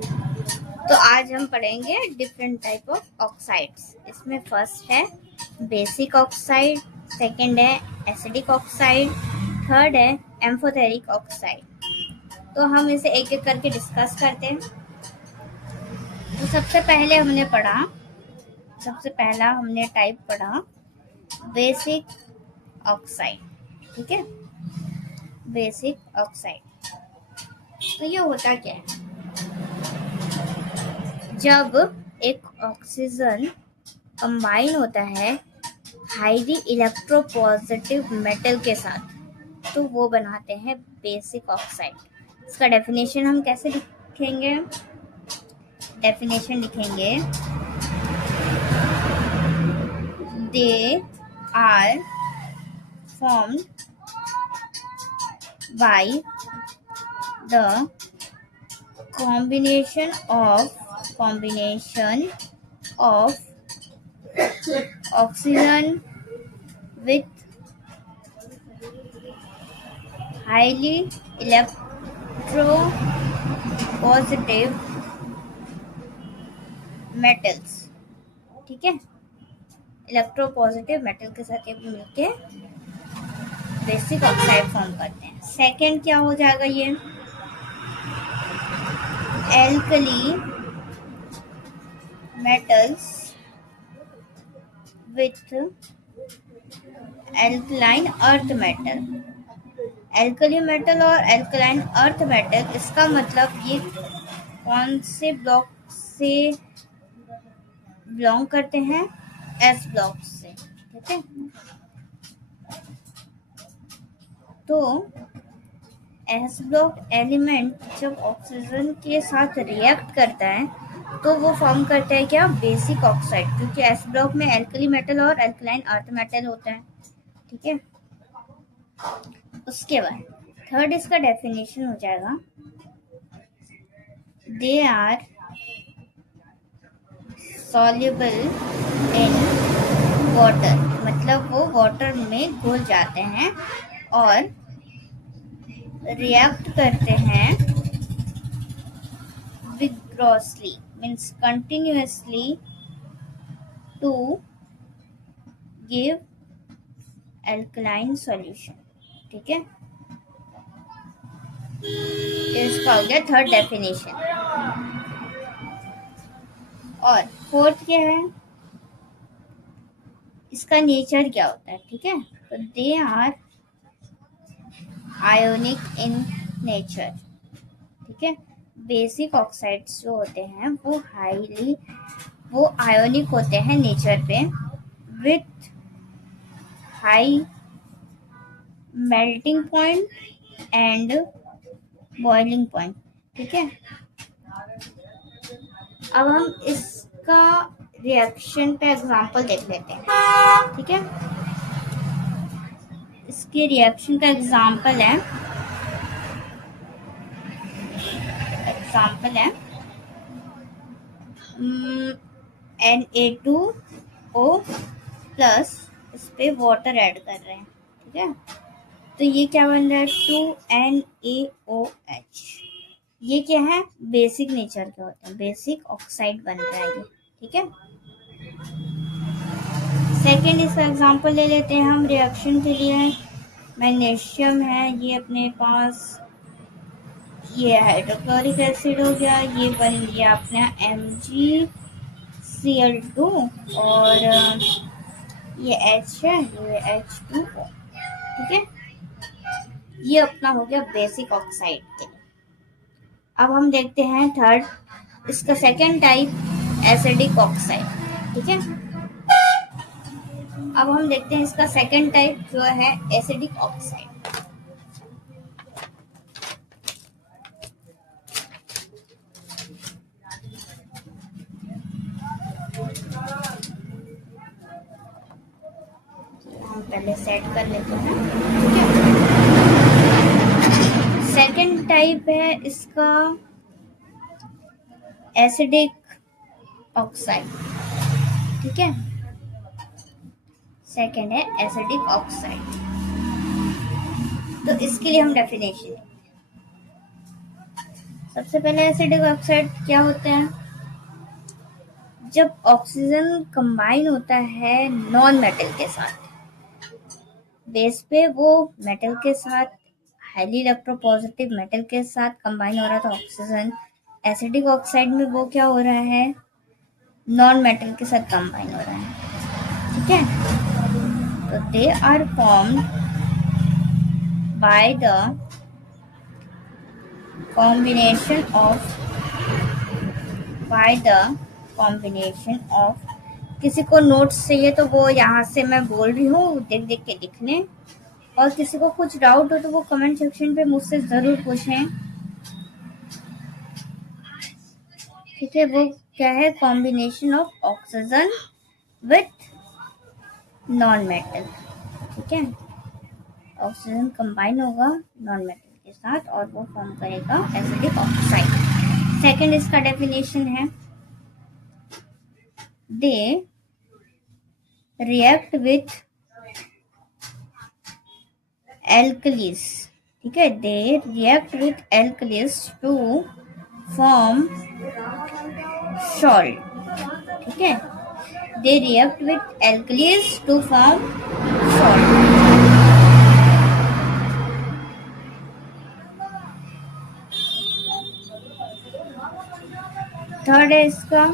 तो आज हम पढ़ेंगे डिफरेंट टाइप ऑफ ऑक्साइड्स। इसमें फर्स्ट है बेसिक ऑक्साइड, सेकंड है एसिडिक ऑक्साइड, थर्ड है एम्फोटेरिक ऑक्साइड। तो हम इसे एक एक करके डिस्कस करते हैं। तो सबसे पहला हमने टाइप पढ़ा बेसिक ऑक्साइड। ठीक है, बेसिक ऑक्साइड। तो ये होता क्या है? जब एक ऑक्सीजन कंबाइन होता है हाईली इलेक्ट्रोपॉजिटिव मेटल के साथ, तो वो बनाते हैं बेसिक ऑक्साइड। इसका डेफिनेशन हम कैसे लिखेंगे? डेफिनेशन लिखेंगे, they are formed by the combination of oxygen with highly electropositive metals। ठीक है, इलेक्ट्रोपॉजिटिव मेटल के साथ ये मिलके बेसिक ऑक्साइड फॉर्म करते हैं। सेकंड क्या हो जाएगा? ये alkali metals with alkaline earth metal। Alkali metal और एल्कलाइन अर्थ मेटल, इसका मतलब ये कौन से ब्लॉक से बिलोंग करते हैं? एस ब्लॉक से। ठीक है, तो एस ब्लॉक एलिमेंट जब ऑक्सीजन के साथ रिएक्ट करता है तो वो फॉर्म करता है क्या? बेसिक ऑक्साइड, क्योंकि एस ब्लॉक में एल्कली मेटल और एल्कलाइन अर्थ मेटल होता है। ठीक है, उसके बाद थर्ड इसका डेफिनेशन हो जाएगा, they are soluble in water. मतलब वो वाटर में घुल जाते हैं और रिएक्ट करते हैं vigorously, means continuously, to give alkaline solution। ठीक है, इसका हो गया थर्ड डेफिनेशन। और फोर्थ क्या है? इसका नेचर क्या होता है? ठीक है, तो they are ionic in nature. ठीक है, बेसिक ऑक्साइड्स जो होते हैं वो आयोनिक होते हैं नेचर पे, with high melting point and boiling point. ठीक है, अब हम इसका रिएक्शन पे एग्जांपल देख लेते हैं। ठीक है, इसके रिएक्शन का एग्जांपल है Na2O प्लस, इस पे वाटर ऐड कर रहे हैं। ठीक है, तो ये क्या बन रहा है? 2NaOH। ये क्या है? बेसिक नेचर के होते हैं, बेसिक ऑक्साइड बन रहा है ये। ठीक है, सेकेंड इसका एग्जांपल ले लेते हैं हम रिएक्शन के लिए। मैग्नीशियम है ये अपने पास, ये हाइड्रोक्लोरिक एसिड हो गया, ये बन गया अपना MgCl2 और ये H है, ये H2O। ठीक है, ये अपना हो गया बेसिक ऑक्साइड के। अब हम देखते हैं थर्ड, इसका सेकंड टाइप एसिडिक ऑक्साइड। ठीक है, अब हम देखते हैं इसका सेकंड टाइप जो है एसिडिक ऑक्साइड। हम पहले सेट कर लेते हैं। ठीक है, सेकंड टाइप है इसका एसिडिक ऑक्साइड। ठीक है, सेकंड है एसिडिक ऑक्साइड। तो इसके लिए हम डेफिनेशन, सबसे पहले एसिडिक ऑक्साइड क्या होते हैं? जब ऑक्सीजन कंबाइन होता है नॉन मेटल के साथ, बेस पे वो मेटल के साथ, हाईली इलेक्ट्रोपॉजिटिव मेटल के साथ कंबाइन हो रहा था ऑक्सीजन, एसिडिक ऑक्साइड में वो क्या हो रहा है, नॉन मेटल के साथ कंबाइन हो रहा है। ठीक है, तो they are formed by the combination of किसी को नोट्स चाहिए तो वो यहाँ से मैं बोल रही हूँ देख देख के लिखने, और किसी को कुछ डाउट हो तो वो कमेंट सेक्शन पे मुझसे जरूर पूछें। ठीक है, वो क्या है, combination of oxygen with non metal. ठीक है, ऑक्सीजन कंबाइन होगा नॉन मेटल के साथ और वो फॉर्म करेगा एसिडिक ऑक्साइड। सेकंड इसका डेफिनेशन है, दे रिएक्ट विथ एल्कलीज। ठीक है, they react with alkalis to form salt. ठीक है, they react with alkalis to form salt. Third है इसका,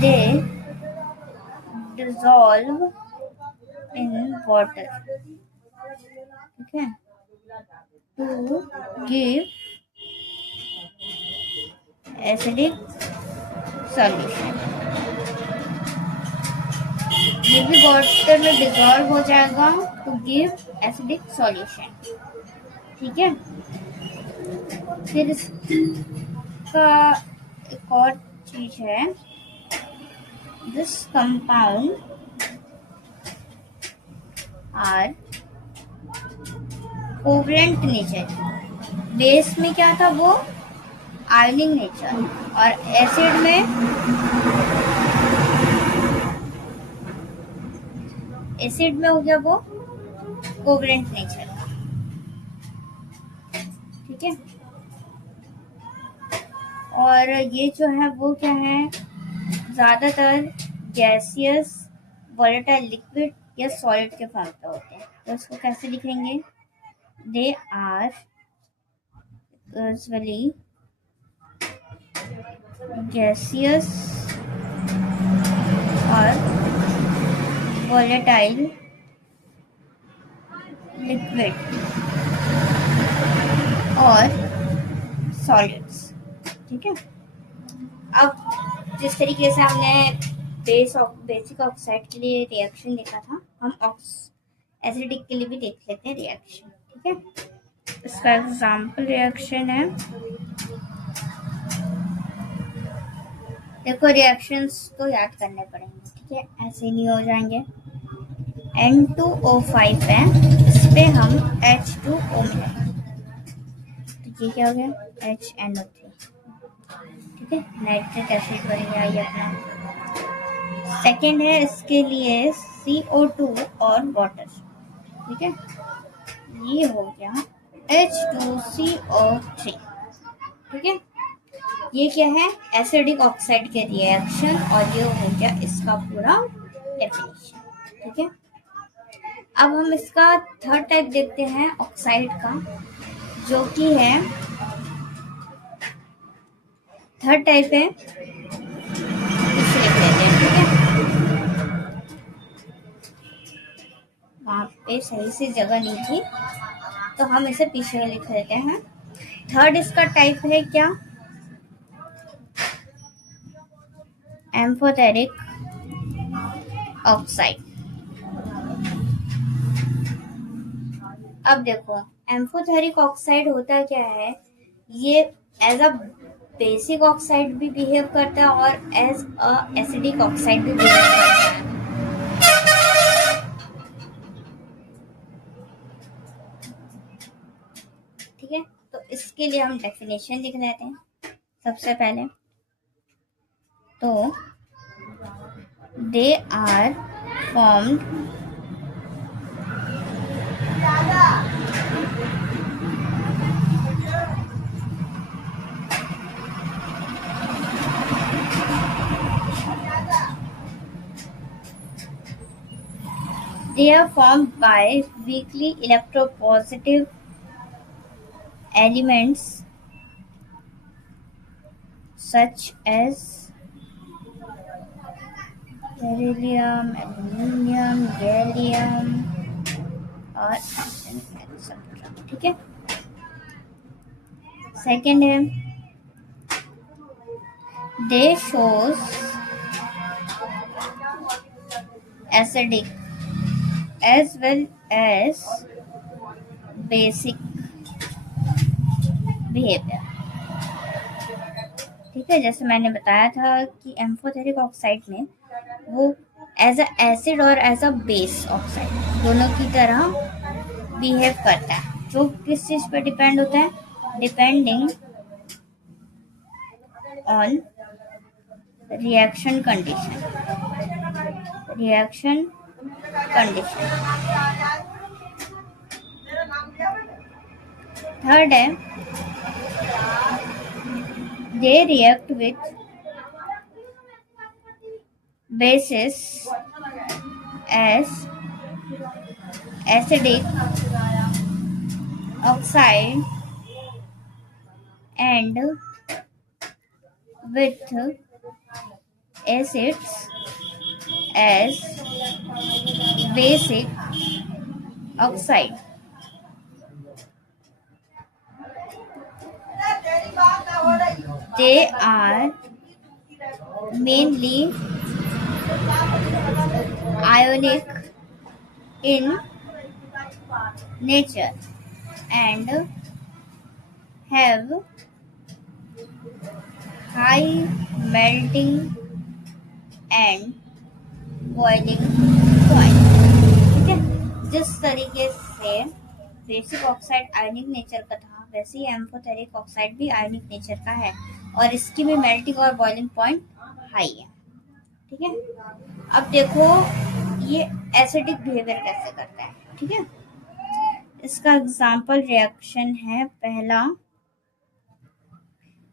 दे डिसॉल्व इन वाटर। ठीक है, टू गिव एसिडिक सॉल्यूशन। ये भी वाटर में डिसॉल्व हो जाएगा टू गिव एसिडिक सॉल्यूशन। ठीक है, फिर इसका एक और चीज है, this compound are covalent nature. Base में क्या था, वो आयनिक नेचर, और एसिड में हो गया वो कोवलेंट नेचर का। ठीक है, और ये जो है वो क्या है, ज्यादातर गैसियस, वोलेटाइल लिक्विड या सॉलिड के फॉर्म पे होते हैं। तो इसको कैसे लिखेंगे, दे आर यूजुअली गैसियस और वोलेटाइल लिक्विड और सॉलिड्स। ठीक है, अब जिस तरीके से हमने बेसिक ऑक्साइड के लिए रिएक्शन देखा था, हम एसिडिक के लिए भी देख लेते हैं रिएक्शन। ठीक है, इसका एग्जाम्पल रिएक्शन है, देखो रिएक्शंस तो याद करने पड़ेंगे। ठीक है, ऐसे नहीं हो जाएंगे। N2O5 है, इस पे हम H2O मिलाएंगे, तो ये क्या हो गया, HNO3। ठीक है, नाइट्रिक एसिड बन गया ये अपना। सेकेंड है इसके लिए CO2 और वाटर। ठीक है, ये हो गया H2CO3। ठीक है, ये क्या है, एसिडिक ऑक्साइड के रिएक्शन, और ये हो गया इसका पूरा डेफिनेशन। ठीक है, अब हम इसका थर्ड टाइप देखते हैं ऑक्साइड का, जो कि है थर्ड टाइप है, इसे लिख लेते हैं। ठीक है, वहाँ पे सही से जगह नहीं थी तो हम इसे पीछे लिख लेते हैं। थर्ड इसका टाइप है क्या, एम्फोटेरिक ऑक्साइड। अब देखो एम्फोटेरिक ऑक्साइड होता क्या है, ये एज अ बेसिक ऑक्साइड भी बिहेव करता है और एज अ एसिडिक ऑक्साइड भी बिहेव करता है। ठीक है, तो इसके लिए हम डेफिनेशन लिख लेते हैं सबसे पहले। तो they are formed They are formed by weakly electropositive elements such as beryllium, aluminium, gallium और etc. ठीक है। सेकेंड है दे shows acidic as well as basic behavior। ठीक है, जैसे मैंने बताया था कि एम्फोटेरिक ऑक्साइड में वो एज अ एसिड और एज अ बेस ऑक्साइड दोनों की तरह बिहेव करता है। जो किस चीज पर डिपेंड होता है? Depending on reaction condition. Third है they react with bases as acidic oxide and with acids as basic oxide। They are mainly ionic in nature and have high melting and boiling point। ठीक है, जिस तरीके से basic oxide आयनिक nature का था वैसे ही amphoteric oxide भी आयनिक nature का है और इसकी भी मेल्टिंग और बॉइलिंग पॉइंट हाई है। ठीक है, अब देखो ये एसिडिक बिहेवियर कैसे करता है। ठीक है, इसका एग्जांपल रिएक्शन है पहला,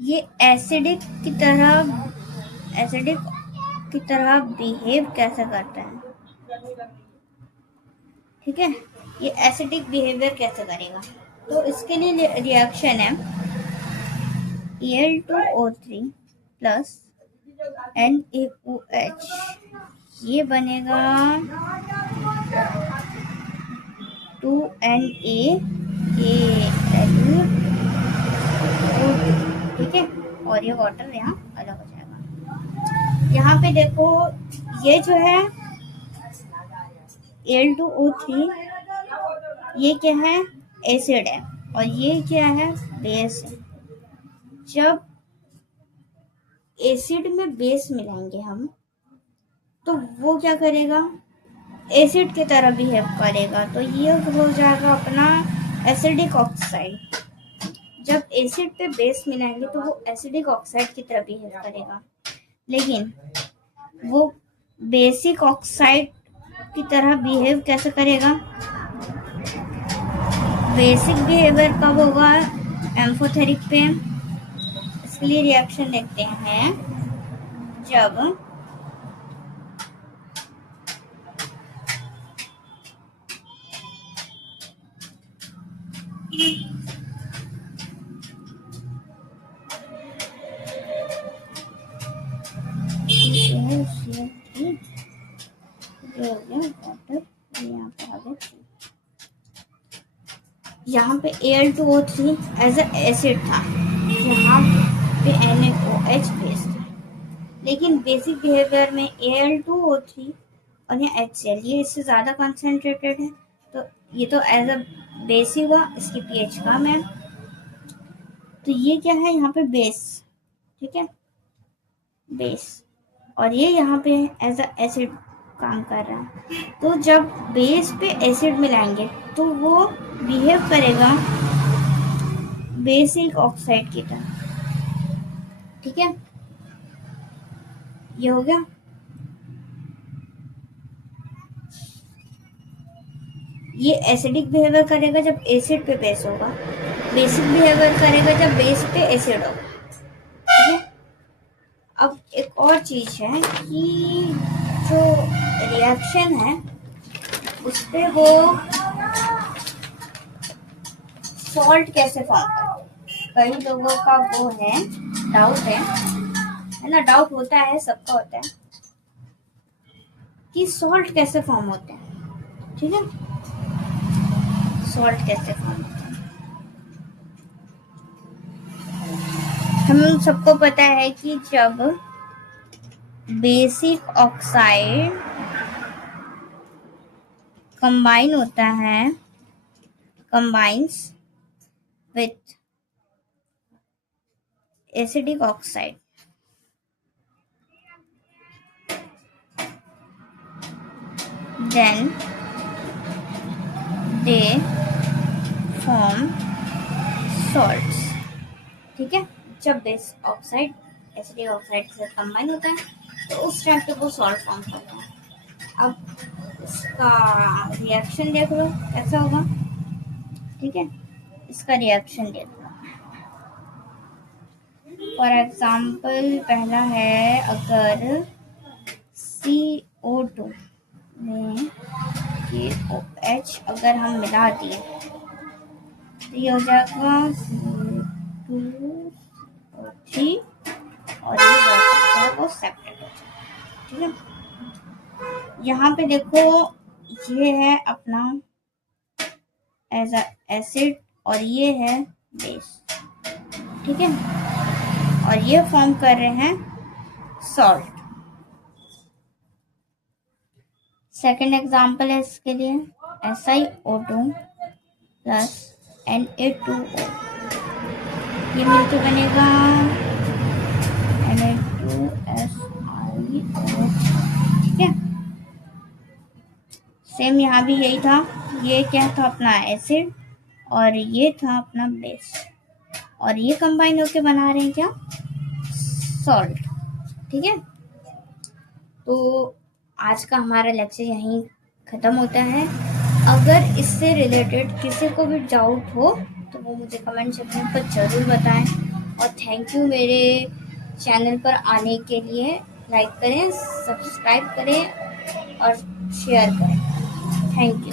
ये एसिडिक की तरह बिहेव कैसे करता है। ठीक है, ये एसिडिक बिहेवियर कैसे करेगा, तो इसके लिए रिएक्शन है Al2O3 प्लस NaOH, ये बनेगा 2NaAl। ठीक है, और ये वाटर यहाँ अलग हो जाएगा। यहाँ पे देखो ये जो है Al2O3 ये क्या है? एसिड है और ये क्या है? बेस है। जब एसिड में बेस मिलाएंगे हम तो वो क्या करेगा? एसिड की तरह बिहेव करेगा, तो ये हो जाएगा अपना एसिडिक ऑक्साइड। जब एसिड पे बेस मिलाएंगे तो वो एसिडिक ऑक्साइड की तरह बिहेव करेगा, लेकिन वो बेसिक ऑक्साइड की तरह बिहेव कैसे करेगा? बेसिक बिहेवियर कब होगा? एम्फोटेरिक पे। इसके लिए रिएक्शन देखते हैं, जब यहाँ पे Al2O3 एज अ एसिड था, यहाँ पे NaOH बेस था, लेकिन बेसिक बिहेवियर में Al2O3 और यहाँ HCl ये इससे ज़्यादा कंसनट्रेटेड है, तो ये तो एज अ बेस ही हुआ, इसकी pH कम है, तो ये क्या है? यहाँ पे बेस। ठीक है, बेस, और ये यहाँ पे एज अ एसिड काम कर रहा है। तो जब बेस पे एसिड मिलाएंगे तो वो बिहेव करेगा बेसिक ऑक्साइड की तरह। ठीक है, ये हो गया। ये एसिडिक बिहेवियर करेगा जब एसिड पे बेस होगा, बेसिक बिहेवियर करेगा जब बेस पे एसिड होगा। ठीक है, अब एक और चीज है कि जो रिएक्शन है उस पे वो सॉल्ट कैसे फॉर्म करते हैं। कई लोगों का वो है, डाउट है ना, डाउट होता है, सबका होता है कि सॉल्ट कैसे फॉर्म होते हैं। ठीक है, सॉल्ट कैसे फॉर्म होते हैं। हम सबको पता है कि जब बेसिक ऑक्साइड कंबाइन होता है, combines with acidic oxide, then they form salts। ठीक है, जब बेस ऑक्साइड एसिडिक ऑक्साइड के साथ कंबाइन होता है तो उस टाइम पे वो सॉल्ट फॉर्म करता है। अब इसका रिएक्शन देख लो कैसा होगा। ठीक है, इसका रिएक्शन देख लो। फॉर एग्जाम्पल पहला है, अगर CO2 में KOH अगर हम मिला दिए तो ये हो जाएगा CO2O3 और ये वाटर को सेपरेट हो जाएगा। ठीक है, यहाँ पे देखो ये है अपना एज एसिड और ये है बेस। ठीक है, और ये फॉर्म कर रहे हैं सॉल्ट। सेकेंड एग्जाम्पल है इसके लिए, SiO2 प्लस Na2O, ये मिलकर बनेगा Na2SiO। ठीक है, सेम यहाँ भी यही था, ये क्या था अपना एसिड और ये था अपना बेस, और ये कंबाइन होके बना रहे हैं क्या, सॉल्ट। ठीक है, तो आज का हमारा लेक्चर यहीं ख़त्म होता है। अगर इससे रिलेटेड किसी को भी डाउट हो तो वो मुझे कमेंट सेक्शन पर ज़रूर बताएं, और थैंक यू मेरे चैनल पर आने के लिए। लाइक करें, सब्सक्राइब करें और शेयर करें। Thank you.